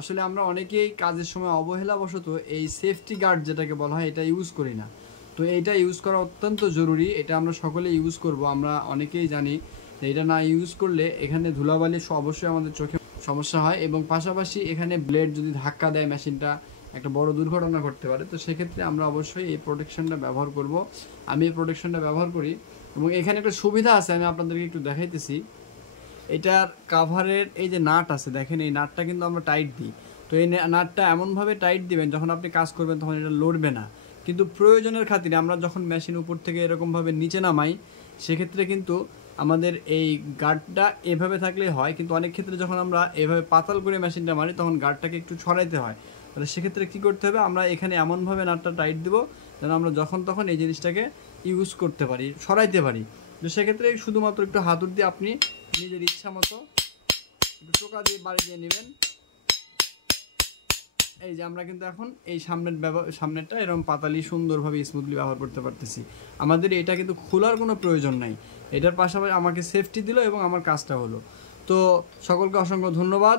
আসলে আমরা অনেকেই কাজের সময় অবহেলাবশত এই সেফটি গার্ড যেটাকে বলা হয় এটা ইউজ করি না। তো এইটা ইউজ করা অত্যন্ত জরুরি, এটা আমরা সকলে ইউজ করব। আমরা অনেকেই জানি যে এটা না ইউজ করলে এখানে ধুলাবালি অবশ্যই আমাদের চোখে সমস্যা হয়, এবং পাশাপাশি এখানে ব্লেড যদি ধাক্কা দেয় মেশিনটা একটা বড় দুর্ঘটনা ঘটতে পারে। তো সেক্ষেত্রে আমরা অবশ্যই এই প্রোটেকশনটা ব্যবহার করব। আমি এই প্রোটেকশনটা ব্যবহার করি, এবং এখানে একটা সুবিধা আছে, আমি আপনাদেরকে একটু দেখাইতেছি। এটার কাভারের এই যে নাট আছে দেখেন, এই নাটটা কিন্তু আমরা টাইট দিই। তো এই নাটটা এমনভাবে টাইট দিবেন যখন আপনি কাজ করবেন তখন এটা লড়বে না। কিন্তু প্রয়োজনের খাতিরে আমরা যখন মেশিন উপর থেকে এরকমভাবে নিচে নামাই, সেক্ষেত্রে কিন্তু আমাদের এই গার্ডটা এভাবে থাকলে হয়, কিন্তু অনেক ক্ষেত্রে যখন আমরা এভাবে পাতাল করে মেশিনটা মারি তখন গার্ডটাকে একটু ছড়াইতে হয়। তাহলে সেক্ষেত্রে কী করতে হবে, আমরা এখানে এমনভাবে নাটটা টাইট দেবো যেন আমরা যখন তখন এই জিনিসটাকে ইউজ করতে পারি, সরাইতে পারি। তো সেক্ষেত্রে শুধুমাত্র একটু হাতুড় দিয়ে আপনি নিজের ইচ্ছা মতো একটু টোকা দিয়ে বাড়ি দিয়ে নেবেন। এই যে আমরা কিন্তু এখন এই সামনেরটা এরকম পাতালি সুন্দরভাবে স্মুথলি ব্যবহার করতে পারতেছি। আমাদের এটা কিন্তু খোলার কোনো প্রয়োজন নাই, এটার পাশাপাশি আমাকে সেফটি দিল এবং আমার কাজটা হলো। তো সকলকে অসংখ্য ধন্যবাদ।